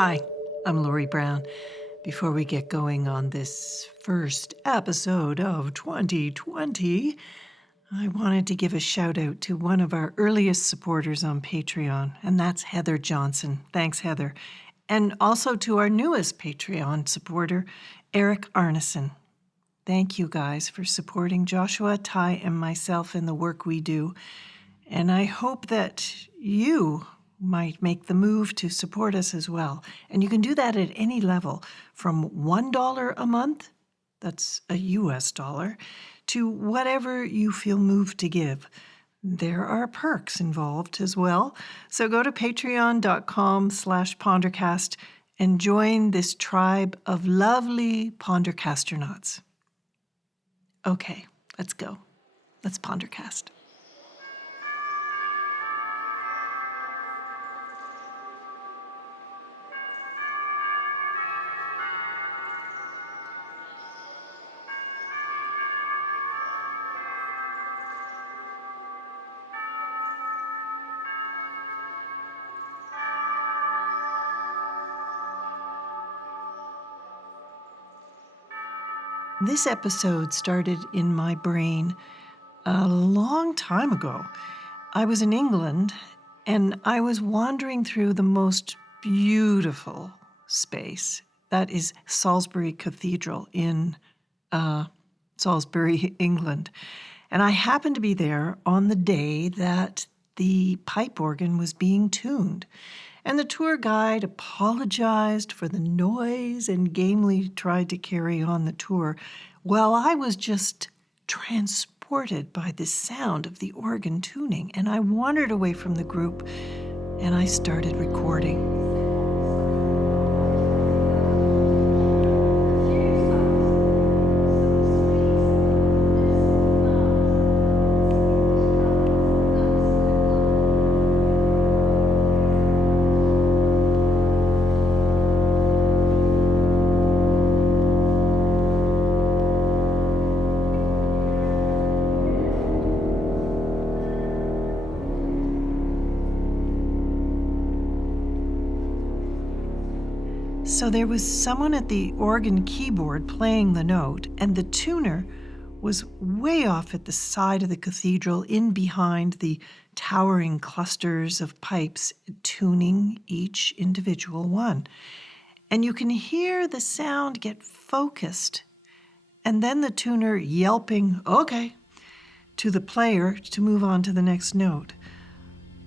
Hi, I'm Lori Brown. Before we get going on this first episode of 2020, I wanted to give a shout out to one of our earliest supporters on Patreon, and that's Heather Johnson. Thanks, Heather. And also to our newest Patreon supporter, Eric Arneson. Thank you guys for supporting Joshua, Ty, and myself in the work we do. And I hope that you might make the move to support us as well. And you can do that at any level, from $1 a month, that's a US dollar, to whatever you feel moved to give. There are perks involved as well. So go to patreon.com/pondercast and join this tribe of lovely Pondercastronauts. Okay, let's go. Let's Pondercast. This episode started in my brain a long time ago. I was in England and I was wandering through the most beautiful space. That is Salisbury Cathedral in Salisbury, England. And I happened to be there on the day that the pipe organ was being tuned. And the tour guide apologized for the noise and gamely tried to carry on the tour, while I was just transported by the sound of the organ tuning. And I wandered away from the group and I started recording. So there was someone at the organ keyboard playing the note, and the tuner was way off at the side of the cathedral, in behind the towering clusters of pipes, tuning each individual one. And you can hear the sound get focused, and then the tuner yelping, "Okay," to the player to move on to the next note.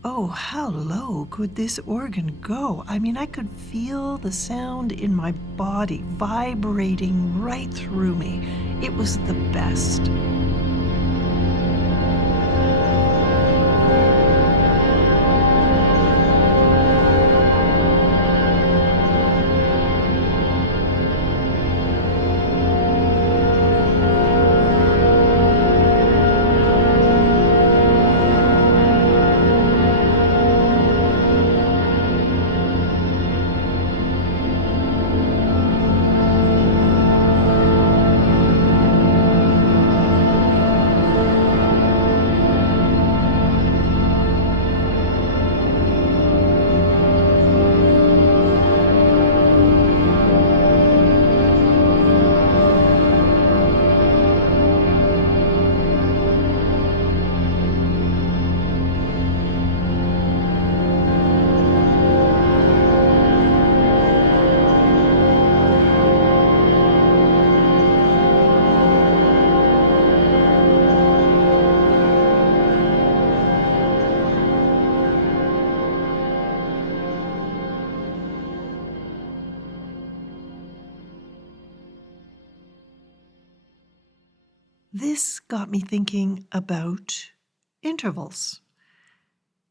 Oh, how low could this organ go? I mean, I could feel the sound in my body vibrating right through me. It was the best. This got me thinking about intervals,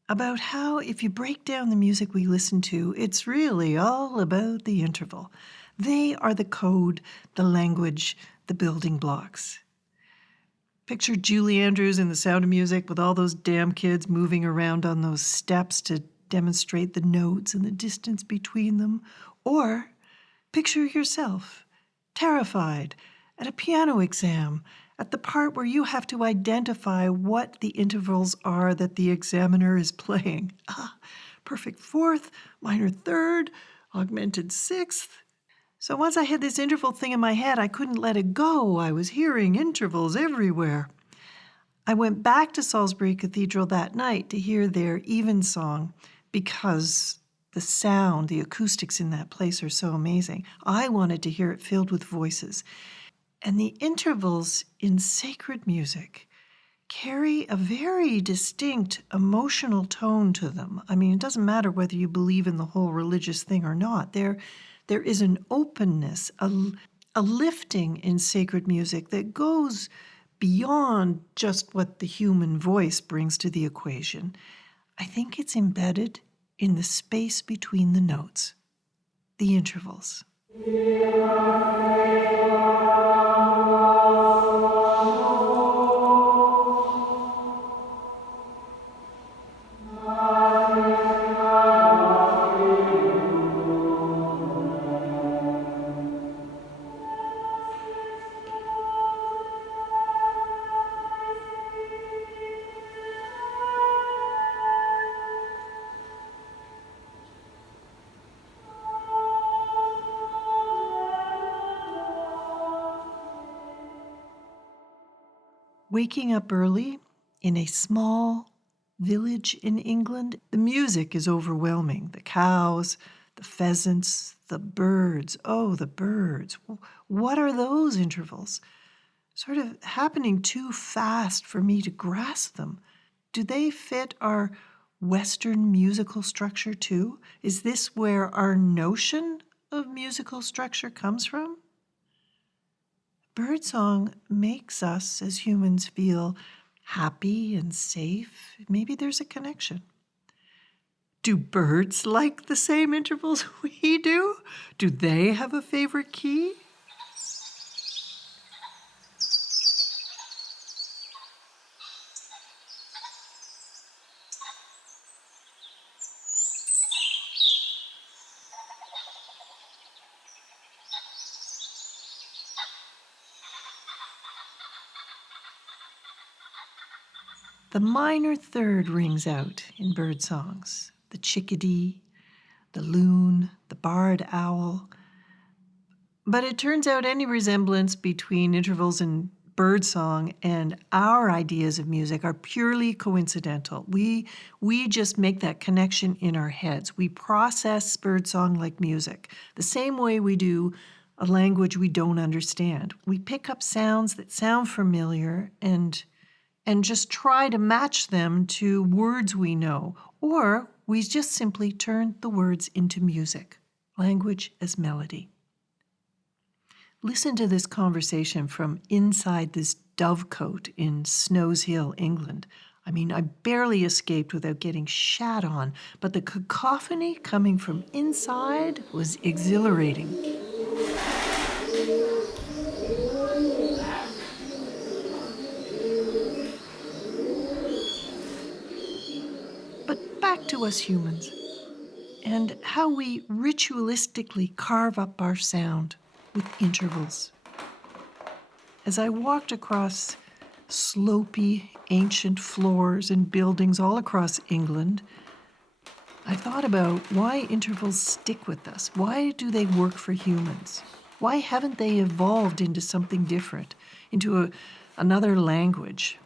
about how if you break down the music we listen to, it's really all about the interval. They are the code, the language, the building blocks. Picture Julie Andrews in The Sound of Music with all those damn kids moving around on those steps to demonstrate the notes and the distance between them. Or picture yourself, terrified, at a piano exam, at the part where you have to identify what the intervals are that the examiner is playing. Perfect fourth, minor third, augmented sixth. So once I had this interval thing in my head, I couldn't let it go. I was hearing intervals everywhere. I went back to Salisbury Cathedral that night to hear their evensong because the sound, the acoustics in that place are so amazing. I wanted to hear it filled with voices. And the intervals in sacred music carry a very distinct emotional tone to them. I mean, it doesn't matter whether you believe in the whole religious thing or not. There is an openness, a lifting in sacred music that goes beyond just what the human voice brings to the equation. I think it's embedded in the space between the notes, the intervals. Waking up early in a small village in England, the music is overwhelming. The cows, the pheasants, the birds. Oh, the birds. What are those intervals? Sort of happening too fast for me to grasp them. Do they fit our Western musical structure too? Is this where our notion of musical structure comes from? Birdsong makes us as humans feel happy and safe. Maybe there's a connection. Do birds like the same intervals we do? Do they have a favorite key? The minor third rings out in bird songs. The chickadee, the loon, the barred owl. But it turns out any resemblance between intervals in birdsong and our ideas of music are purely coincidental. We just make that connection in our heads. We process birdsong like music, the same way we do a language we don't understand. We pick up sounds that sound familiar and just try to match them to words we know, or we just simply turn the words into music, language as melody. Listen to this conversation from inside this dovecote in Snows Hill, England. I mean, I barely escaped without getting shat on, but the cacophony coming from inside was exhilarating. Back to us humans and how we ritualistically carve up our sound with intervals. As I walked across slopey, ancient floors and buildings all across England, I thought about why intervals stick with us. Why do they work for humans? Why haven't they evolved into something different, into another language?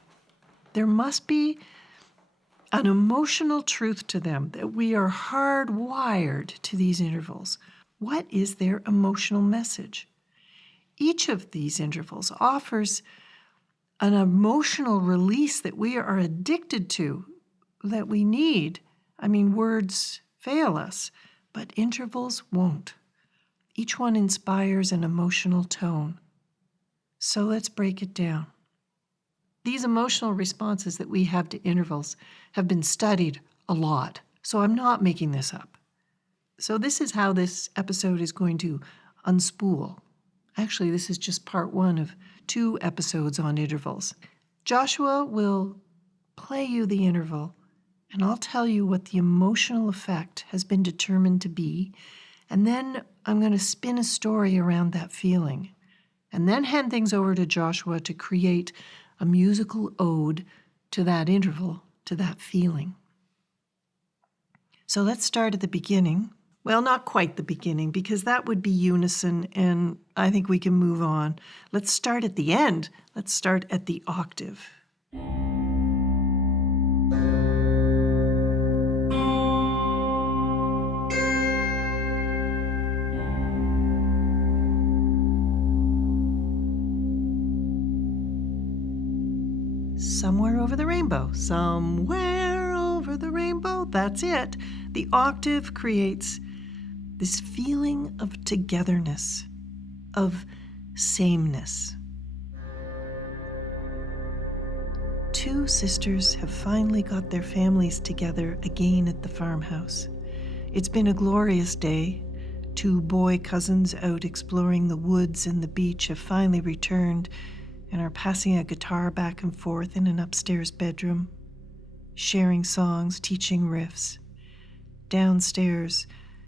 There must be an emotional truth to them, that we are hardwired to these intervals. What is their emotional message? Each of these intervals offers an emotional release that we are addicted to, that we need. I mean, words fail us, but intervals won't. Each one inspires an emotional tone. So let's break it down. These emotional responses that we have to intervals have been studied a lot, so I'm not making this up. So this is how this episode is going to unspool. Actually, this is just part 1 of 2 episodes on intervals. Joshua will play you the interval, and I'll tell you what the emotional effect has been determined to be, and then I'm going to spin a story around that feeling, and then hand things over to Joshua to create a musical ode to that interval, to that feeling. So let's start at the beginning Well, not quite the beginning, because that would be unison, and I think we can move on. Let's start at the end. Let's start at the octave. Somewhere over the rainbow. Somewhere over the rainbow. That's it. The octave creates this feeling of togetherness, of sameness. Two sisters have finally got their families together again at the farmhouse. It's been a glorious day. Two boy cousins out exploring the woods and the beach have finally returned and are passing a guitar back and forth in an upstairs bedroom, sharing songs, teaching riffs. Downstairs,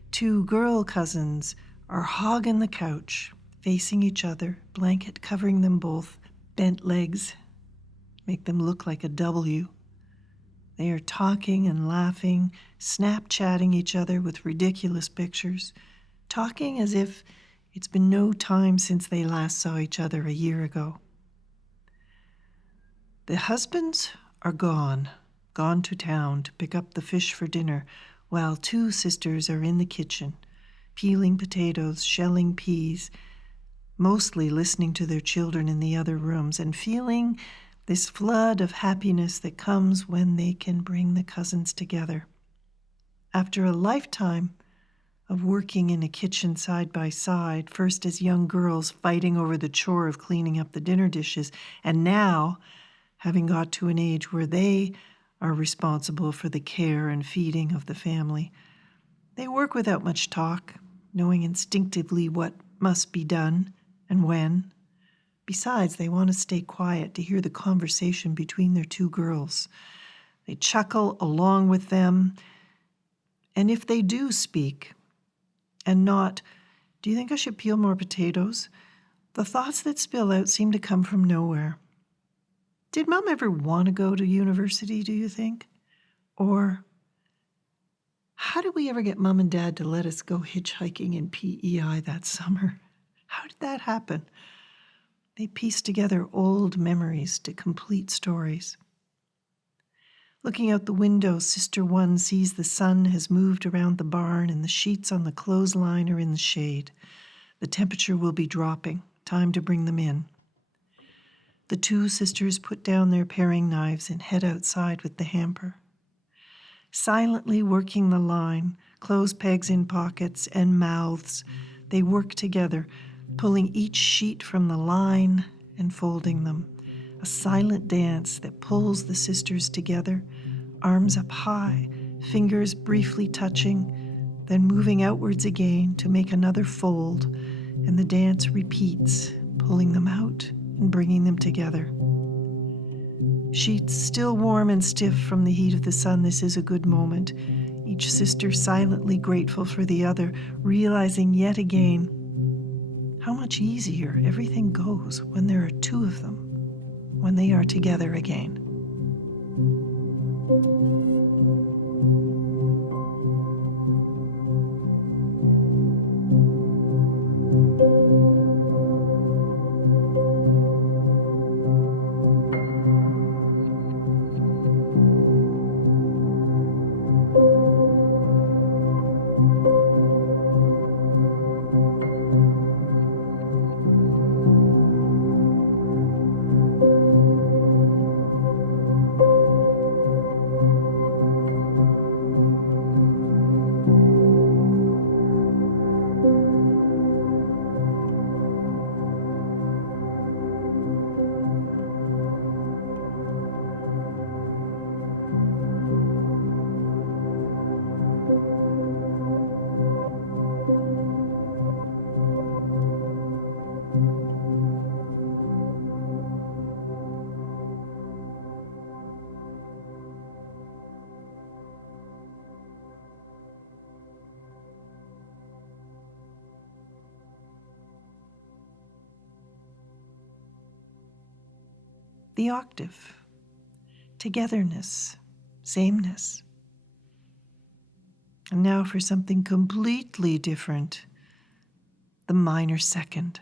two girl cousins are hogging the couch, facing each other, blanket covering them both, bent legs make them look like a W. They are talking and laughing, Snapchatting each other with ridiculous pictures, talking as if it's been no time since they last saw each other a year ago. The husbands are gone to town to pick up the fish for dinner, while two sisters are in the kitchen, peeling potatoes, shelling peas, mostly listening to their children in the other rooms and feeling this flood of happiness that comes when they can bring the cousins together. After a lifetime of working in a kitchen side by side, first as young girls fighting over the chore of cleaning up the dinner dishes, and now having got to an age where they are responsible for the care and feeding of the family, they work without much talk, knowing instinctively what must be done and when. Besides, they want to stay quiet to hear the conversation between their two girls. They chuckle along with them, and if they do speak, and not, "Do you think I should peel more potatoes?" the thoughts that spill out seem to come from nowhere. Did Mom ever want to go to university, do you think? Or how did we ever get Mom and Dad to let us go hitchhiking in PEI that summer? How did that happen? They piece together old memories to complete stories. Looking out the window, Sister One sees the sun has moved around the barn and the sheets on the clothesline are in the shade. The temperature will be dropping. Time to bring them in. The two sisters put down their paring knives and head outside with the hamper. Silently working the line, clothes pegs in pockets and mouths, they work together, pulling each sheet from the line and folding them. A silent dance that pulls the sisters together, arms up high, fingers briefly touching, then moving outwards again to make another fold, and the dance repeats, pulling them out and bringing them together. Sheets still warm and stiff from the heat of the sun, this is a good moment. Each sister silently grateful for the other, realizing yet again how much easier everything goes when there are two of them, when they are together again. The octave, togetherness, sameness. And now for something completely different, the minor second.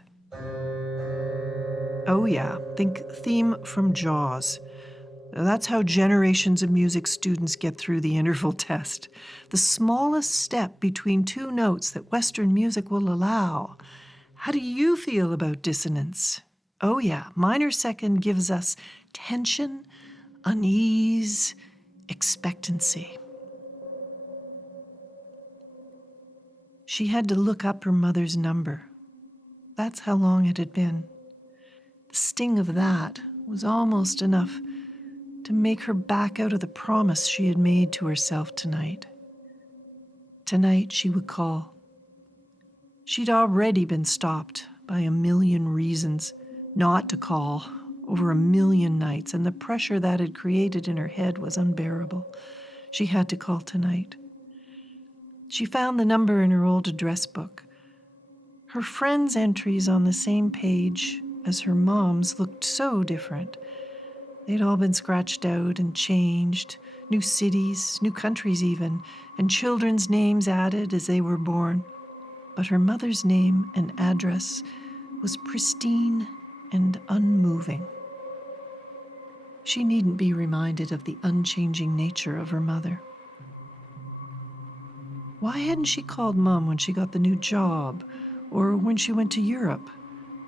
Oh yeah, think theme from Jaws. That's how generations of music students get through the interval test. The smallest step between two notes that Western music will allow. How do you feel about dissonance? Oh yeah, minor second gives us tension, unease, expectancy. She had to look up her mother's number. That's how long it had been. The sting of that was almost enough to make her back out of the promise she had made to herself tonight. Tonight she would call. She'd already been stopped by a million reasons not to call over a million nights, and the pressure that had created in her head was unbearable. She had to call tonight. She found the number in her old address book. Her friend's entries on the same page as her mom's looked so different. They'd all been scratched out and changed, new cities, new countries even, and children's names added as they were born. But her mother's name and address was pristine and unmoving. She needn't be reminded of the unchanging nature of her mother. Why hadn't she called Mom when she got the new job, or when she went to Europe,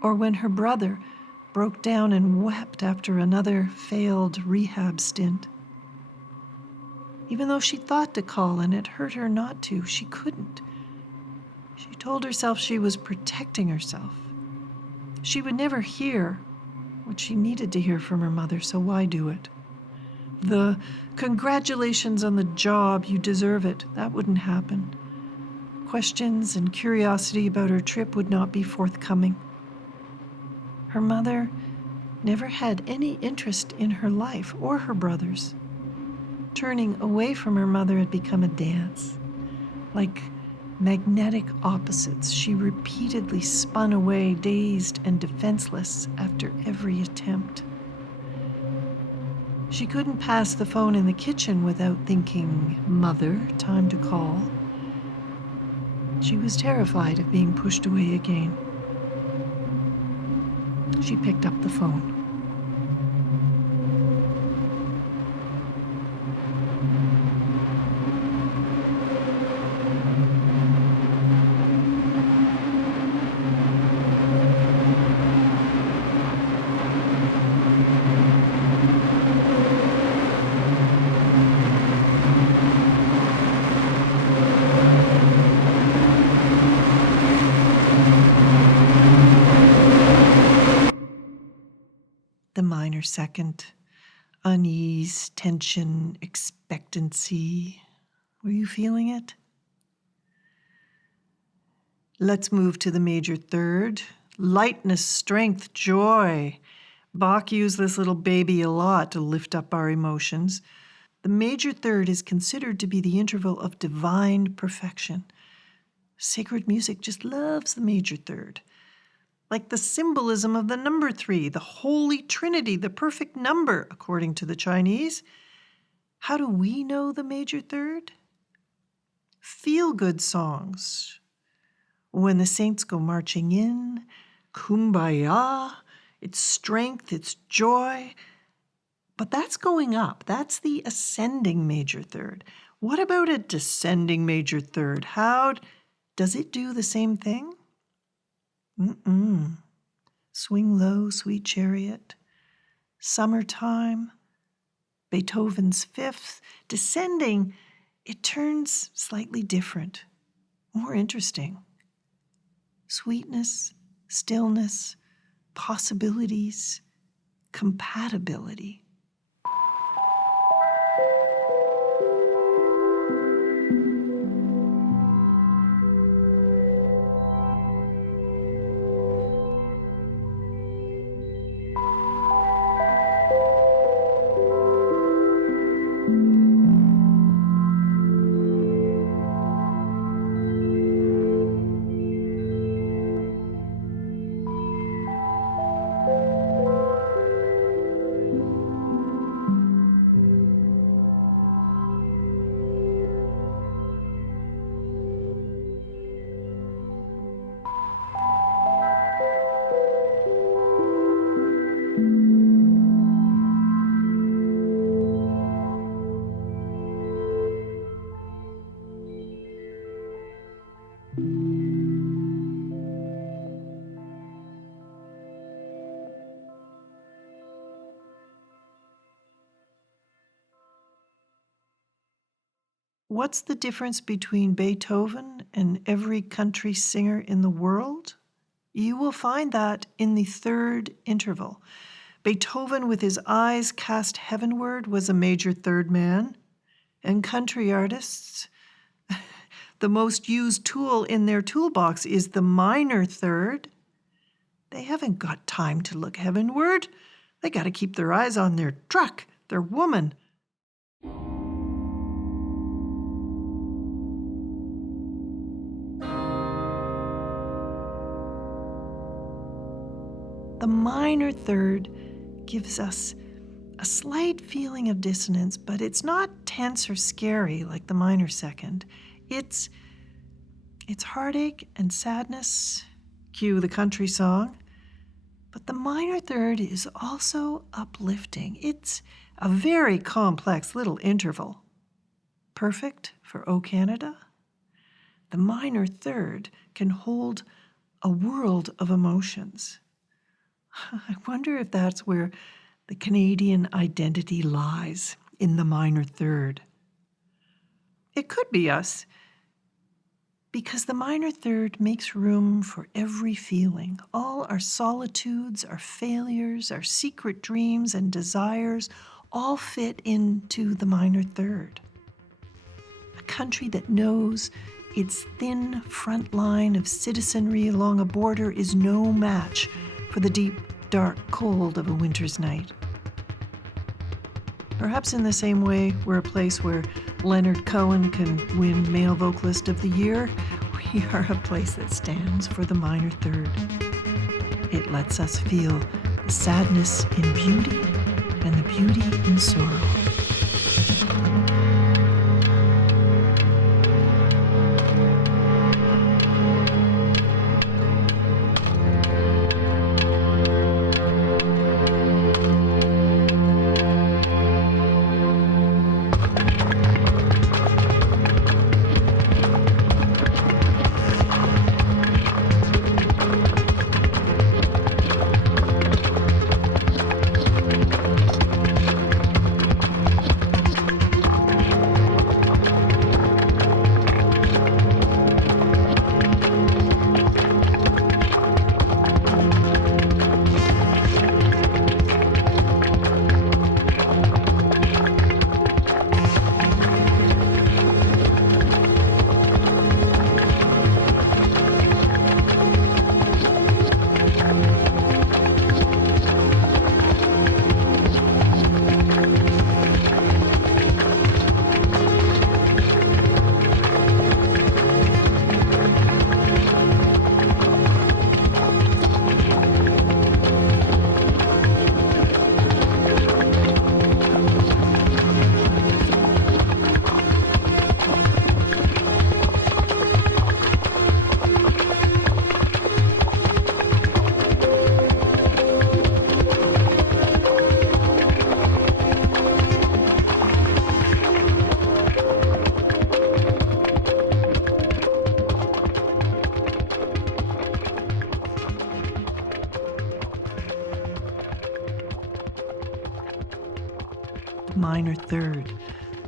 or when her brother broke down and wept after another failed rehab stint? Even though she thought to call and it hurt her not to, she couldn't. She told herself she was protecting herself. She would never hear what she needed to hear from her mother, so why do it? The congratulations on the job, you deserve it, that wouldn't happen. Questions and curiosity about her trip would not be forthcoming. Her mother never had any interest in her life or her brother's. Turning away from her mother had become a dance. Like magnetic opposites, she repeatedly spun away, dazed and defenseless after every attempt. She couldn't pass the phone in the kitchen without thinking, "Mother, time to call." She was terrified of being pushed away again. She picked up the phone. The minor second, unease, tension, expectancy. Were you feeling it? Let's move to the major third. Lightness, strength, joy. Bach used this little baby a lot to lift up our emotions. The major third is considered to be the interval of divine perfection. Sacred music just loves the major third. Like the symbolism of the number 3, the Holy Trinity, the perfect number, according to the Chinese. How do we know the major third? Feel-good songs. When the saints go marching in, kumbaya, it's strength, it's joy. But that's going up. That's the ascending major third. What about a descending major third? How does it do the same thing? Swing Low, Sweet Chariot, Summertime, Beethoven's Fifth. Descending, it turns slightly different, more interesting. Sweetness, stillness, possibilities, compatibility. What's the difference between Beethoven and every country singer in the world? You will find that in the third interval. Beethoven, with his eyes cast heavenward, was a major third man, and country artists, the most used tool in their toolbox is the minor third. They haven't got time to look heavenward. They got to keep their eyes on their truck, their woman. The minor third gives us a slight feeling of dissonance, but it's not tense or scary like the minor second. It's heartache and sadness, cue the country song. But the minor third is also uplifting. It's a very complex little interval. Perfect for O Canada. The minor third can hold a world of emotions. I wonder if that's where the Canadian identity lies, in the minor third. It could be us, because the minor third makes room for every feeling. All our solitudes, our failures, our secret dreams and desires all fit into the minor third. A country that knows its thin front line of citizenry along a border is no match for the deep, dark cold of a winter's night. Perhaps in the same way, we're a place where Leonard Cohen can win Male Vocalist of the Year. We are a place that stands for the minor third. It lets us feel the sadness in beauty and the beauty in sorrow. Minor third,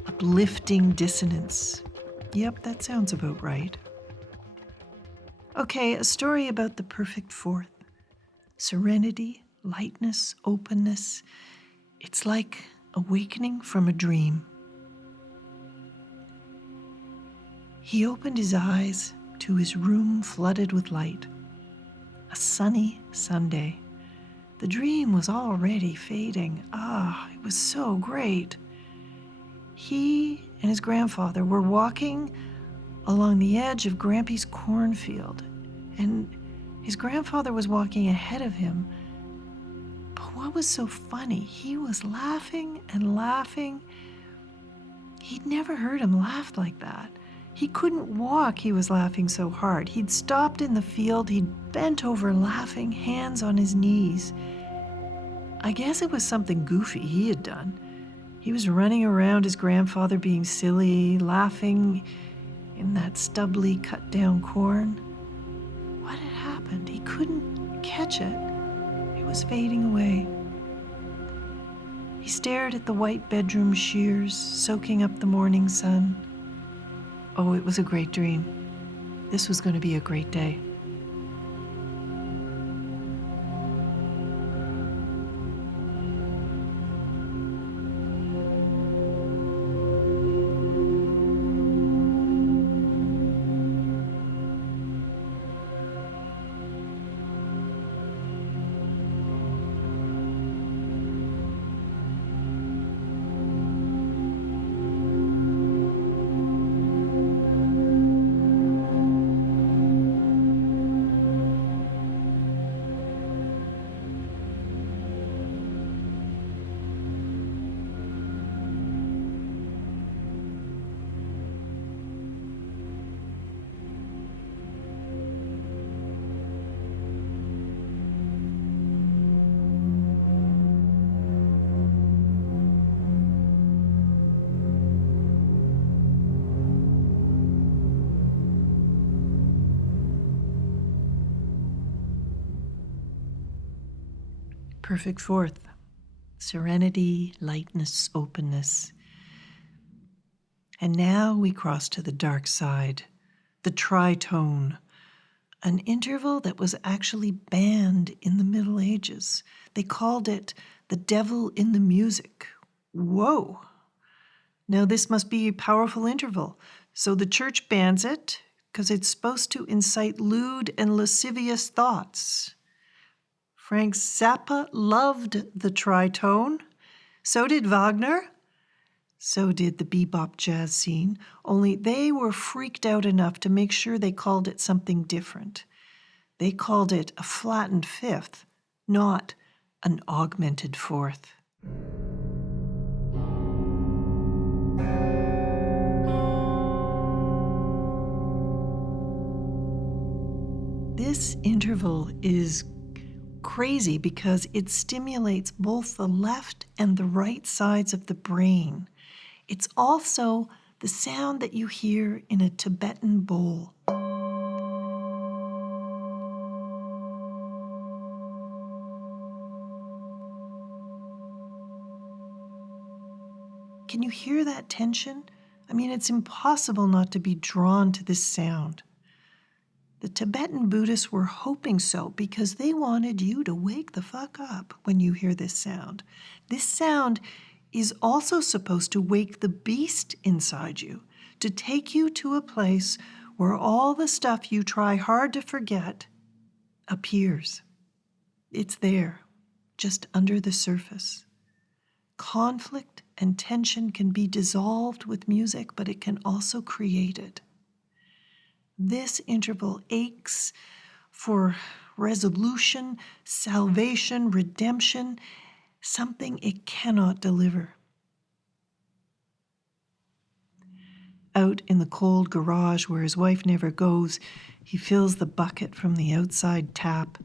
uplifting dissonance. Yep, that sounds about right. Okay, a story about the perfect fourth. Serenity, lightness, openness. It's like awakening from a dream. He opened his eyes to his room flooded with light. A sunny Sunday. The dream was already fading. It was so great. He and his grandfather were walking along the edge of Grampy's cornfield, and his grandfather was walking ahead of him. But what was so funny, he was laughing and laughing. He'd never heard him laugh like that. He couldn't walk, he was laughing so hard. He'd stopped in the field, he'd bent over laughing, hands on his knees. I guess it was something goofy he had done. He was running around his grandfather being silly, laughing in that stubbly cut-down corn. What had happened? He couldn't catch it. It was fading away. He stared at the white bedroom shears soaking up the morning sun. Oh, it was a great dream. This was going to be a great day. Perfect fourth. Serenity, lightness, openness. And now we cross to the dark side, the tritone, an interval that was actually banned in the Middle Ages. They called it the devil in the music. Whoa! Now this must be a powerful interval. So the church bans it because it's supposed to incite lewd and lascivious thoughts. Frank Zappa loved the tritone. So did Wagner. So did the bebop jazz scene, only they were freaked out enough to make sure they called it something different. They called it a flattened fifth, not an augmented fourth. This interval is crazy because it stimulates both the left and the right sides of the brain. It's also the sound that you hear in a Tibetan bowl. Can you hear that tension? I mean, it's impossible not to be drawn to this sound. The Tibetan Buddhists were hoping so because they wanted you to wake the fuck up when you hear this sound. This sound is also supposed to wake the beast inside you, to take you to a place where all the stuff you try hard to forget appears. It's there, just under the surface. Conflict and tension can be dissolved with music, but it can also create it. This interval aches for resolution, salvation, redemption, something it cannot deliver. Out in the cold garage where his wife never goes, he fills the bucket from the outside tap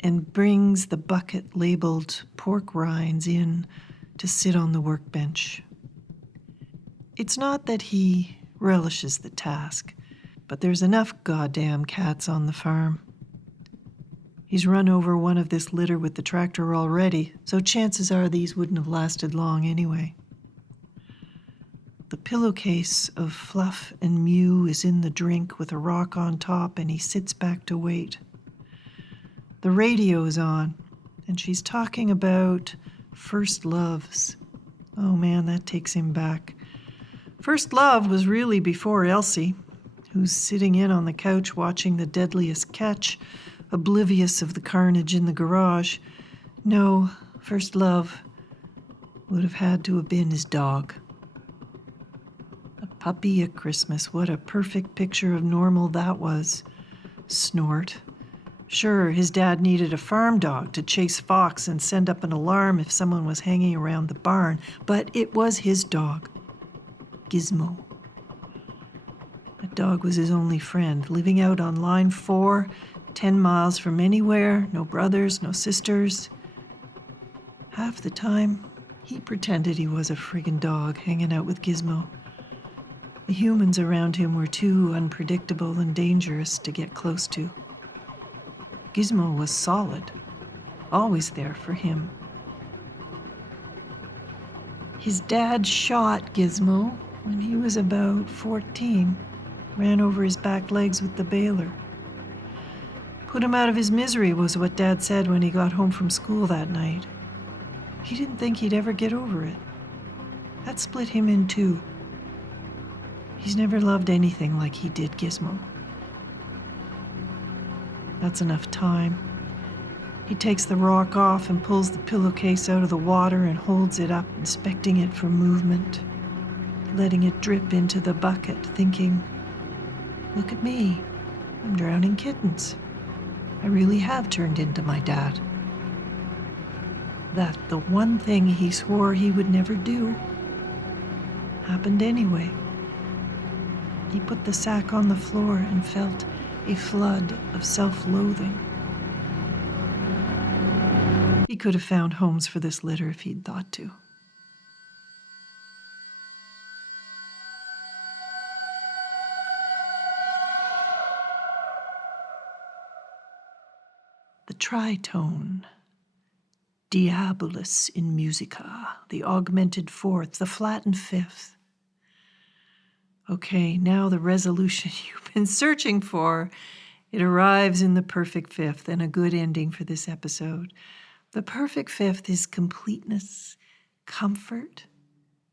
and brings the bucket labeled pork rinds in to sit on the workbench. It's not that he relishes the task, but there's enough goddamn cats on the farm. He's run over one of this litter with the tractor already, so chances are these wouldn't have lasted long anyway. The pillowcase of fluff and mew is in the drink with a rock on top, and he sits back to wait. The radio is on, and she's talking about first loves. Oh man, that takes him back. First love was really before Elsie, who's sitting in on the couch watching The Deadliest Catch, oblivious of the carnage in the garage. No, first love would have had to have been his dog. A puppy at Christmas, what a perfect picture of normal that was. Snort. Sure, his dad needed a farm dog to chase fox and send up an alarm if someone was hanging around the barn, but it was his dog, Gizmo. That dog was his only friend, living out on line 4, 10 miles from anywhere, no brothers, no sisters. Half the time, he pretended he was a friggin' dog hanging out with Gizmo. The humans around him were too unpredictable and dangerous to get close to. Gizmo was solid, always there for him. His dad shot Gizmo when he was about 14, ran over his back legs with the baler. Put him out of his misery was what Dad said when he got home from school that night. He didn't think he'd ever get over it. That split him in two. He's never loved anything like he did Gizmo. That's enough time. He takes the rock off and pulls the pillowcase out of the water and holds it up, inspecting it for movement, letting it drip into the bucket, thinking, "Look at me. I'm drowning kittens. I really have turned into my dad." That the one thing he swore he would never do happened anyway. He put the sack on the floor and felt a flood of self-loathing. He could have found homes for this litter if he'd thought to. The tritone, diabolus in musica, the augmented fourth, the flattened fifth. Okay, now the resolution you've been searching for. It arrives in the perfect fifth, and a good ending for this episode. The perfect fifth is completeness, comfort,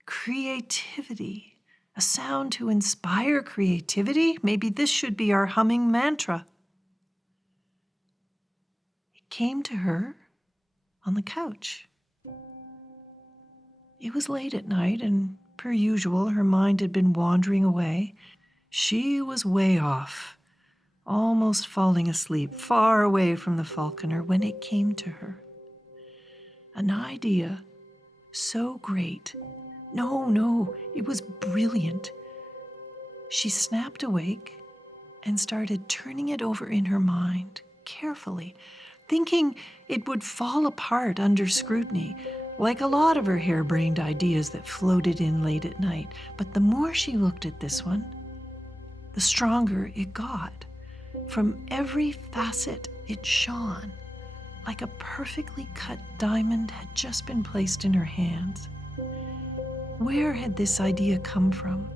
creativity, a sound to inspire creativity. Maybe this should be our humming mantra. It came to her on the couch. It was late at night, and per usual, her mind had been wandering away. She was way off, almost falling asleep, far away from the falconer, when it came to her. An idea so great. No, it was brilliant. She snapped awake and started turning it over in her mind, carefully, thinking it would fall apart under scrutiny, like a lot of her harebrained ideas that floated in late at night. But the more she looked at this one, the stronger it got. From every facet, it shone, like a perfectly cut diamond had just been placed in her hands. Where had this idea come from?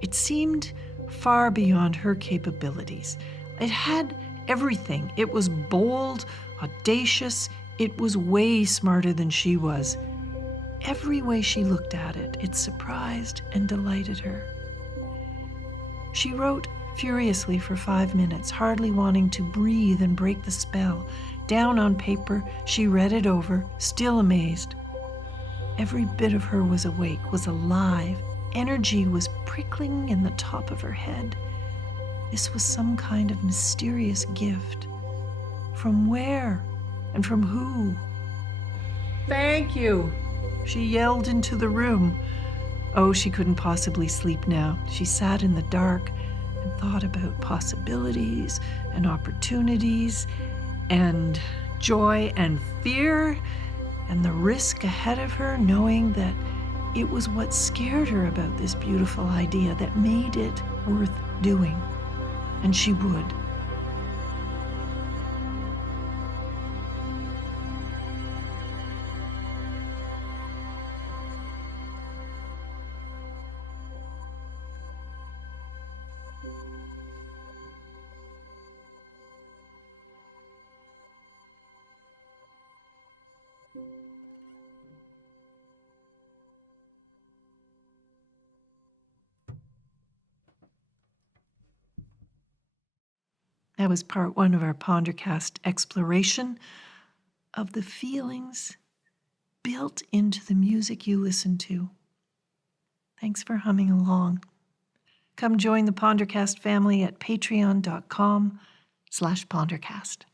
It seemed far beyond her capabilities. It had everything. It was bold, audacious. It was way smarter than she was. Every way she looked at it, it surprised and delighted her. She wrote furiously for 5 minutes, hardly wanting to breathe and break the spell. Down on paper, she read it over, still amazed. Every bit of her was awake, was alive. Energy was prickling in the top of her head. This was some kind of mysterious gift. From where and from who? "Thank you," she yelled into the room. Oh, she couldn't possibly sleep now. She sat in the dark and thought about possibilities and opportunities and joy and fear and the risk ahead of her, knowing that it was what scared her about this beautiful idea that made it worth doing. And she would. That was part one of our Pondercast exploration of the feelings built into the music you listen to. Thanks for humming along. Come join the Pondercast family at patreon.com/Pondercast.